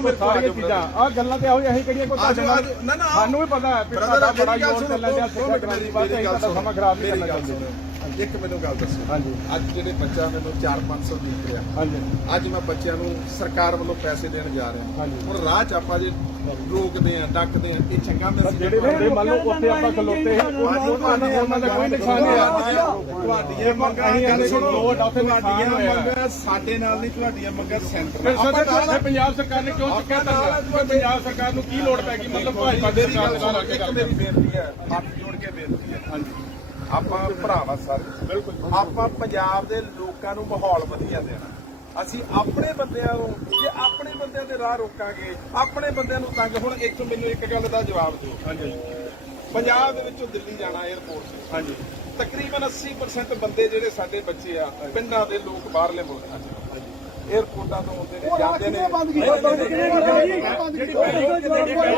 ਮੇਰੇ ਕੋਲ ਸਾਰੀਆਂ ਚੀਜ਼ਾਂ। ਆ ਗੱਲਾਂ ਤੇ ਆਹੋ ਅਸੀਂ ਕਿਹੜੀਆਂ ਕੋਈ ਤੁਹਾਡੇ ਨਾਲ ਨਾ ਨਾ ਸਾਨੂੰ ਵੀ ਪਤਾ ਹੈ ਤੁਹਾਡਾ ਬੜਾ ਜ਼ੋਰ ਚੱਲਣ ਸਮਾਂ ਖਰਾਬ ਨਹੀਂ ਮੇਰੀ ਕਰਨਾ ਗੱਲ ਚਾਹੁੰਦੇ। ਸੁਣੋ। ਇੱਕ ਮੈਨੂੰ ਗੱਲ ਦੱਸੋ। ਹਾਂਜੀ। ਅੱਜ ਜਿਹੜੇ ਬੱਚਾ ਮੈਨੂੰ 4-500 ਦੇ ਰਿਹਾ ਹਾਂਜੀ। ਅੱਜ ਮੈਂ ਬੱਚਿਆਂ ਨੂੰ ਸਰਕਾਰ ਵੱਲੋਂ ਪੈਸੇ ਦੇਣ ਜਾ ਰਿਹਾ। ਹਾਂਜੀ। ਹੁਣ ਰਾਹ ਚ ਆਪਾਂ ਜੇ ਰੋਕਦੇ ਆ ਡੱਕਦੇ ਆ ਇਹ ਚੰਗਾ ਮੈਸੇਜ ਜਿਹੜੇ ਬੰਦੇ ਮੰਨ ਲਓ ਉੱਥੇ ਆਪਾਂ ਖਲੋਤੇ ਸੀ ਉਹਨਾਂ ਉਹਨਾਂ ਦਾ ਕੋਈ ਨੁਕਸਾਨ ਨਹੀਂ ਹੋਇਆ। ਤੁਹਾਡੀਆਂ ਮੰਗਾਂ ਗੱਲ ਸੁਣੋ ਤੁਹਾਡੀਆਂ। ਮੰਗਾਂ ਸਾਡੇ ਨਾਲ ਨਹੀਂ ਤੁਹਾਡੀਆਂ ਮੰਗਾਂ ਸੈਂਟਰ ਫਿਰ ਨਾਲ ਸਾਡੇ ਆਪਾਂ ਪੰਜਾਬ ਸਰਕਾਰ ਨੇ ਕਿਉਂ ਚੁੱਕਿਆ ਫਿਰ ਪੰਜਾਬ ਸਰਕਾਰ ਨੂੰ ਕੀ ਲੋੜ ਪੈ ਗਈ? ਮਤਲਬ ਦੀ ਸਰਕਾਰ ਗੱਲ ਦੇ ਨਾਲ ਸੁਣੋ ਮੇਰੀ ਬੇਨਤੀ ਹੈ। ਹੱਥ ਜੋੜ ਕੇ ਬੇਨਤੀ ਹੈ। ਹਾਂਜੀ। ਆਪਾਂ ਭਰਾਵਾ ਸਾਰੇ। ਬਿਲਕੁਲ ਆਪਾਂ ਪੰਜਾਬ ਦੇ ਲੋਕਾਂ ਨੂੰ ਮਾਹੌਲ ਵਧੀਆ ਦੇਣਾ। ਅਸੀਂ ਆਪਣੇ ਬੰਦਿਆਂ ਨੂੰ ਜੇ ਆਪਣੇ ਬੰਦਿਆਂ ਦੇ ਰਾਹ ਰੋਕਾਂਗੇ ਆਪਣੇ ਬੰਦਿਆਂ ਨੂੰ ਤੰਗ ਹੁਣ ਇੱਕ ਮੈਨੂੰ ਇੱਕ ਗੱਲ ਦਾ ਜਵਾਬ ਦਿਓ। ਹਾਂਜੀ। ਪੰਜਾਬ ਦੇ ਵਿੱਚੋਂ ਦਿੱਲੀ ਜਾਣਾ 에ਅਰਪੋਰਟ ਤੇ। ਹਾਂਜੀ। ਤਕਰੀਬਨ 80% ਬੰਦੇ ਜਿਹੜੇ ਸਾਡੇ ਬੱਚੇ ਆ ਪਿੰਡਾਂ ਦੇ ਲੋਕ ਬਾਹਰਲੇ ਮੁਲਕਾਂ। 'ਚ 에ਅਰਪੋਰਟਾਂ ਤੋਂ ਆਉਂਦੇ ਨੇ ਜਾਂਦੇ ਨੇ ਬੰਦ ਕੀਤਾ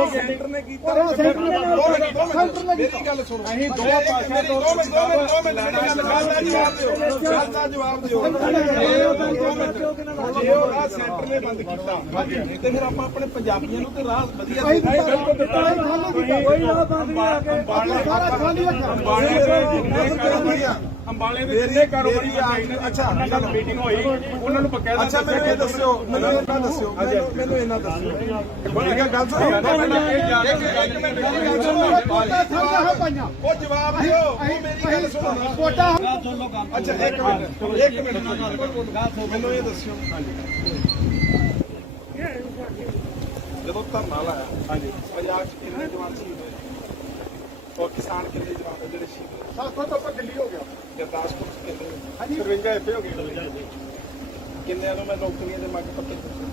ਸੈਂਟਰ ਨੇ ਕੀਤਾ ਦੋ ਮਿੰਟ ਮੇਰੀ ਗੱਲ ਸੁਣੋ ਅਸੀਂ ਦੋ ਮੇਰੀ ਤੋਂ ਦੋ ਮਿੰਟ ਦੋ ਮਿੰਟ ਗੱਲ ਦਾ ਜਵਾਬ ਦਿਓ ਜੇ ਉਹ ਰਾਹ ਸੈਂਟਰ ਨੇ ਬੰਦ ਕੀਤਾ ਤੇ ਫਿਰ ਆਪਾਂ ਆਪਣੇ ਪੰਜਾਬੀਆਂ ਨੂੰ ਤੇ ਰਾਹ ਵਧੀਆ ਕੋਈ ਨਾ ਬੰਦ ਨਹੀਂ ਆ ਕੇ ਅੰਬਾਲੇ ਸਾਰਾ ਖਾਲੀ ਰੱਖਿਆ ਅੰਬਾਲੇ ਦੇ ਅੰਬਾਲੇ ਦੇ ਜਿੰਨੇ ਕਾਰੋਬਾਰੀ ਅੱਛਾ, ਮੀਟਿੰਗ ਹੋਈ ਉਹਨਾਂ ਨੂੰ ਬਕਾਇਦਾ ਮੈਨੂੰ ਇਹ ਦੱਸਿਓ ਮੈਨੂੰ ਇਹਨਾਂ ਦੱਸਿਓ ਮੈਨੂੰ ਇਹਨਾਂ ਦੱਸਿਓ। ਗਿਆ ਗੱਲ ਸੁਣੋ। ਇੱਕ ਮਿੰਟ ਗੱਲ ਸੁਣੋ ਉਹ ਜਵਾਬ ਦਿਓ ਉਹ ਮੇਰੀ ਗੱਲ ਸੁਣੋ। ਕੋਟਾ ਅੱਛਾ ਇੱਕ ਮਿੰਟ ਇੱਕ ਮਿੰਟ ਮੈਨੂੰ ਇਹ ਦੱਸਿਓ। ਜਦੋਂ ਧਰਨਾ ਲਾਇਆ ਹਾਂਜੀ। ਪੰਜਾਬ 'ਚ ਕਿੰਨੇ ਜਵਾਨ ਸ਼ਹੀਦ ਹੋਏ? ਔਰ ਕਿਸਾਨ ਕਿੰਨੇ ਜਵਾਨ ਜਿਹੜੇ ਸ਼ਹੀਦ ਹੋਏ? ਸਾਥੋਂ ਤੋਂ ਆਪਾਂ ਦਿੱਲੀ ਹੋ ਗਿਆ ਗੁਰਦਾਸਪੁਰ 'ਚ ਕਿੰਨੇ ਹੋਏ? ਹਾਂਜੀ। 53 ਇੱਥੇ ਹੋ ਗਏ ਕਿੰਨਿਆਂ ਨੂੰ ਮੈਂ ਨੌਕਰੀਆਂ ਦੇ ਮੰਗ ਪੱਤਰ ਦਿੱਤੇ।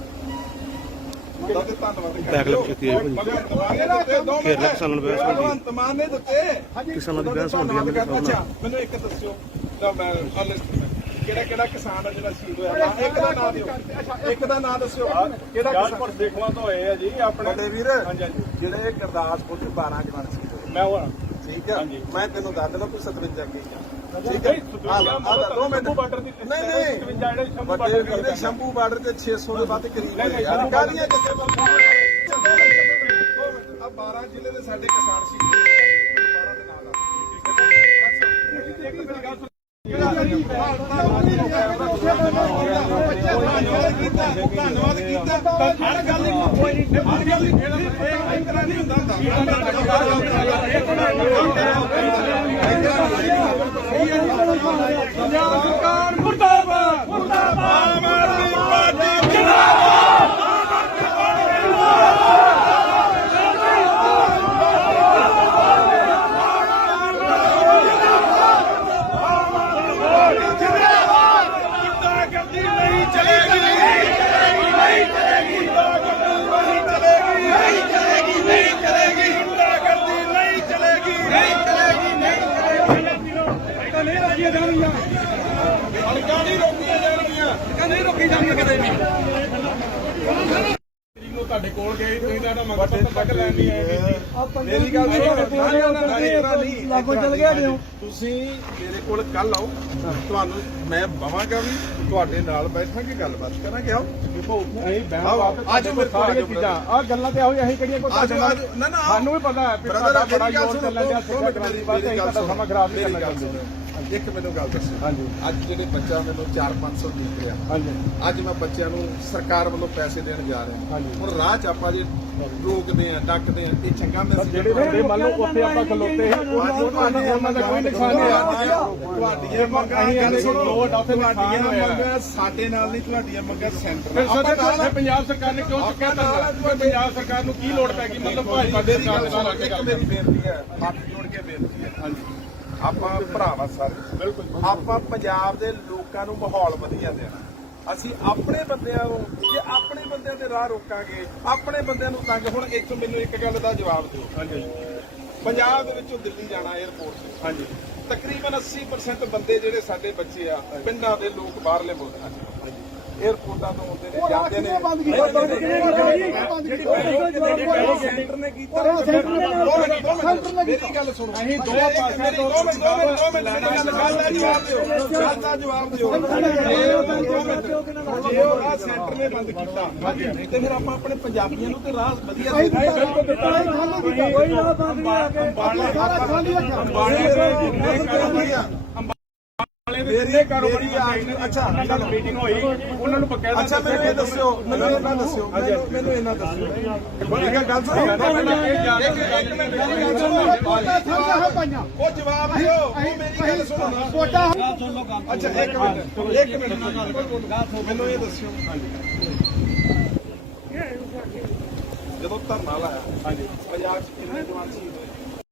ਉਹਦਾ ਤੇ ਧੰਨਵਾਦ ਬੈਕਲੌਗ ਕੀਤੀ ਹੈ ਜੀ। ਭਗਵੰਤ ਮਾਨ ਨੇ ਦਿੱਤੇ ਦੋ ਮਿੰਟ ਕਿਸਾਨਾਂ ਨੂੰ ਬਹਿਸ ਹੁੰਦੀ ਹੈ। ਭਗਵੰਤ ਮਾਨ ਨੇ ਦਿੱਤੇ। ਕਿਸਾਨਾਂ ਦੀ ਬਹਿਸ ਹੁੰਦੀ ਹੈ ਮੇਰੇ ਹਿਸਾਬ ਅੱਛਾ ਨਾਲ ਮੈਨੂੰ ਇੱਕ ਦੱਸਿਓ। ਤਾਂ ਮੈਂ ਆ ਲਿਸਟ ਕਿਹੜਾ ਕਿਹੜਾ ਕਿਸਾਨ ਆ ਜਿਹੜਾ ਸ਼ਹੀਦ ਹੋਇਆ? ਵਾ? ਇੱਕ ਦਾ ਨਾਮ ਦਿਓ। ਇੱਕ ਦਾ ਨਾਮ ਦੱਸਿਓ। ਕਿਹੜਾ ਕਿਸਾਨ? ਜਾਲਪੁਰ ਦੇਖਵਾ ਤੋਂ ਹੋਏ ਆ ਜੀ ਆਪਣੇ ਵੱਡੇ ਵੀਰ। ਹਾਂਜੀ ਹਾਂਜੀ। ਜਿਹੜੇ ਗੁਰਦਾਸਪੁਰ ਚ 12 ਜਵਾਨ ਸ਼ਹੀਦ ਹੋਏ। ਮੈਂ ਹੋਣਾ ਠੀਕ ਹੈ ਹਾਂਜੀ। ਮੈਂ ਤੈਨੂੰ ਦੱਸ ਦਿੰਦਾ ਕੋਈ 57 ਅੱਗੇ ਹੀ ਆ। ਠੀਕ ਨਹੀਂ, ਹੈ ਦੋ ਮਿੰਟ। ਸ਼ੰਭੂ ਬਾਰਡਰ ਦੀ ਨਹੀਂ ਨਹੀਂ। 57 ਜਿਹੜੇ ਸ਼ੰਭੂ ਵੱਡੇ ਵੀਰ ਕਰਦੇ ਸ਼ੰਭੂ ਬਾਰਡਰ ਤੇ 600 ਦੇ ਵੱਧ ਕਰੀਬ ਨਹੀਂ, ਨਹੀਂ, ਯਾਰ ਕਾਹਦੀਆਂ ਕਿੱਥੇ ਆ? 12 ਜ਼ਿਲ੍ਹੇ ਦੇ ਸਾਡੇ ਕਿਸਾਨ ਹੋਏ 12 ਦੇ ਨਾਲ ਧੰਨਵਾਦ ਕੀਤਾ। ਹਰ ਗੱਲ ਦੀ ਹਰ ਗੱਲ ਦੀ ਇਸ ਤਰ੍ਹਾਂ ਨਹੀਂ ਹੁੰਦਾ ਪੰਜਾਬ ਸਰਕਾਰ ਮੁਰਦਾਬਾਦ ਆਮ ਆਦਮੀ ਪਾਰਟੀ ਗੁੰਡਾਗਰਦੀ ਨਹੀਂ ਚਲੇਗੀ ਨਹੀਂ ਚਲੇਗੀ ਨਹੀਂ ਚਲੇਗੀ ਨਹੀਂ ਚਲੇਗੀ ਨਹੀਂ ਚਲੇਗੀ ਗੁੰਡਾਗਰਦੀ ਨਹੀਂ ਚਲੇਗੀ ਨਹੀਂ ਚਲੇਗੀ ਨਹੀਂ ਤਾਂ ਨਹੀਂ ਰੱਖੀਆਂ ਜਾਣਗੀਆਂ ਅਣਕਾਂ ਨਹੀਂ ਰੋਕੀਆਂ ਜਾਣਗੀਆਂ ਨਹੀਂ ਰੋਕੀ ਜਾਣਗੀਆਂ ਕਿਤੇ ਵੀ। ਤੁਹਾਡੇ ਕੋਲ ਗਏ ਤੁਸੀਂ ਤਾਂ ਮੰਗ ਪੱਤਰ ਤੱਕ ਲੈਣ ਨਹੀਂ ਆਏ ਮੇਰੀ ਗੱਲ ਸੁਣੋ ਲਾਗੋ ਚਲ ਗਿਆ ਜਿਉਂ ਤੁਸੀਂ ਮੇਰੇ ਕੋਲ ਕੱਲ ਆਓ ਤੁਹਾਨੂੰ ਮੈਂ ਬਵਾਂਗਾ ਵੀ ਤੁਹਾਡੇ ਨਾਲ ਬੈਠਾਂਗੇ ਗੱਲਬਾਤ ਕਰਾਂਗੇ ਆਓ। ਆਓ, ਅੱਜ ਮੇਰੇ ਚੀਜ਼ਾਂ। ਆ ਗੱਲਾਂ ਤੇ ਆਹੋ ਅਸੀਂ ਕਿਹੜੀਆਂ ਕੋਈ ਤੁਹਾਡੇ ਨਾ, ਨਾ, ਸਾਨੂੰ ਵੀ ਪਤਾ ਹੈ ਤੁਹਾਡਾ ਬੜਾ ਸੁਣੋ, ਚੱਲਣ ਡਿਆ ਦੋ ਸਿੱਖਿਆ ਵਾਸਤੇ ਅਸੀਂ ਗੱਲ ਤੁਹਾਡਾ ਸਮਾਂ ਖਰਾਬ ਨਹੀਂ ਕਰਨਾ ਚਾਹੁੰਦੇ। ਇੱਕ ਮੈਨੂੰ ਗੱਲ ਦੱਸੋ। ਹਾਂਜੀ। ਅੱਜ ਜਿਹੜੇ ਬੱਚਾ ਮੈਨੂੰ 4-500 ਦੇ ਰਿਹਾ ਹਾਂਜੀ। ਅੱਜ ਮੈਂ ਬੱਚਿਆਂ ਨੂੰ ਸਰਕਾਰ ਵੱਲੋਂ ਪੈਸੇ ਦੇਣ ਜਾ ਰਿਹਾ। ਹਾਂਜੀ। ਹੁਣ ਰਾਹ ਚ ਆਪਾਂ ਜੇ ਰੋਕਦੇ ਆ ਡੱਕਦੇ ਆ ਇਹ ਚੰਗਾ ਮੈਸੇਜ ਜਿਹੜੇ ਬੰਦੇ ਮੰਨ ਲਓ ਉੱਥੇ ਆਪਾਂ ਖਲੋਤੇ ਸੀ ਉਹਨਾਂ ਦਾ ਕੋਈ ਨੁਕਸਾਨ ਨਹੀਂ ਹੋਇਆ। ਤੁਹਾਡੀਆਂ ਮੰਗਾਂ ਗੱਲ ਸੁਣੋ ਡਾਕਟਰ ਨੁਕਸਾਨ ਤੁਹਾਡੀਆਂ। ਮੰਗਾਂ ਸਾਡੇ ਨਾਲ ਨਹੀਂ ਤੁਹਾਡੀਆਂ ਮੰਗਾਂ ਸੈਂਟਰ ਆਪਾਂ ਪੰਜਾਬ ਸਰਕਾਰ ਨੇ ਕਿਉਂ ਚੁੱਕਿਆ ਫਿਰ ਪੰਜਾਬ ਸਰਕਾਰ ਨੂੰ ਕੀ ਲੋੜ ਪੈ ਗਈ? ਮਤਲਬ ਮੇਰੀ ਸਰਕਾਰ ਨਾਲ ਇੱਕ ਮੇਰੀ ਬੇਨਤੀ ਹੈ ਹੱਥ ਜੋੜ ਕੇ ਬੇਨਤੀ ਹੈ। ਹਾਂਜੀ। ਆਪਾਂ ਭਰਾਵਾ ਸਾਰੇ। ਬਿਲਕੁਲ ਆਪਾਂ ਪੰਜਾਬ ਦੇ ਲੋਕਾਂ ਨੂੰ ਮਾਹੌਲ ਵਧੀਆ ਦੇਣਾ ਅਸੀਂ ਆਪਣੇ ਬੰਦਿਆਂ ਨੂੰ ਜੇ ਆਪਣੇ ਬੰਦਿਆਂ ਦੇ ਰਾਹ ਰੋਕਾਂਗੇ ਆਪਣੇ ਬੰਦਿਆਂ ਨੂੰ ਤੰਗ ਹੁਣ ਇੱਥੋਂ ਮੈਨੂੰ ਇੱਕ ਗੱਲ ਦਾ ਜਵਾਬ ਦਿਓ। ਹਾਂਜੀ। ਪੰਜਾਬ ਦੇ ਵਿੱਚੋਂ ਦਿੱਲੀ ਜਾਣਾ 에ਅਰਪੋਰਟ ਤੇ। ਹਾਂਜੀ। ਤਕਰੀਬਨ 80% ਬੰਦੇ ਜਿਹੜੇ ਸਾਡੇ ਬੱਚੇ ਆ ਪਿੰਡਾਂ ਦੇ ਲੋਕ ਬਾਹਰਲੇ ਮੁਲਕਾਂ। 'ਚ 에어ਪੋਰਟਾਂ ਤੋਂ ਆਉਂਦੇ ਨੇ ਜਾਂਦੇ ਨੇ। ਬੰਦ ਕੀਤਾ? ਬੰਦ ਕਿਹਨੇ ਕੀਤਾ ਜੀ ਬੰਦ ਕੀਤਾ? ਉਹਦਾ ਜਵਾਬ ਬੋਲੋ ਸੈਂਟਰ ਨੇ ਕੀਤਾ ਸੈਂਟਰ ਨੇ ਮੇਰੀ ਗੱਲ ਸੁਣੋ ਅਸੀਂ ਦੋ ਮੇਰੀ ਤੋਂ ਦੋ ਮਿੰਟ ਦੋ ਮਿੰਟ ਦੋ ਮਿੰਟ। ਮੇਰੀ ਗੱਲ ਗੱਲ ਦਾ ਜਵਾਬ ਦਿਓ। ਗੱਲ ਦਾ ਜਵਾਬ ਦਿਓ। ਜੇ ਉਹ- ਜੇ ਉਹ ਰਾਹ ਸੈਂਟਰ ਨੇ ਬੰਦ ਕੀਤਾ। ਤੇ ਫਿਰ ਆਪਾਂ ਆਪਣੇ ਪੰਜਾਬੀਆਂ ਨੂੰ ਤੇ ਰਾਹ ਵਧੀਆ ਕੋਈ ਨਾ ਬੰਦ ਨਹੀਂ ਆ ਕੇ। ਜਿੰਨੇ ਕਾਰੋਬਾਰੀ ਅੱਛਾ ਨਾਲ ਮੀਟਿੰਗ ਹੋਈ ਉਹਨਾਂ ਨੂੰ ਬਕਾਇਦਾ ਅੱਛਾ ਮੈਨੂੰ ਇਹ ਦੱਸਿਓ ਮੈਨੂੰ ਇਹਨਾਂ ਦੱਸਿਓ ਮੈਨੂੰ ਮੈਨੂੰ ਇਹਨਾਂ ਦੱਸਿਓ। ਠੀਕ ਹੈ ਗੱਲ ਸੁਣੋ। ਕੋਟਾ ਸਮਝਾ ਹੈ ਪਾਈਆਂ ਉਹ ਜਵਾਬ ਦਿਓ ਉਹ ਮੇਰੀ ਗੱਲ ਸੁਣੋ ਕੋਟਾ ਅੱਛਾ ਇੱਕ ਮਿੰਟ ਇੱਕ ਮਿੰਟ। ਮੈਨੂੰ ਇਹ ਦੱਸਿਓ। ਜਦੋਂ ਧਰਨਾ ਲਾਇਆ ਹਾਂਜੀ। ਪੰਜਾਬ 'ਚ ਕਿੰਨੇ ਜਵਾਨ ਸ਼ਹੀਦ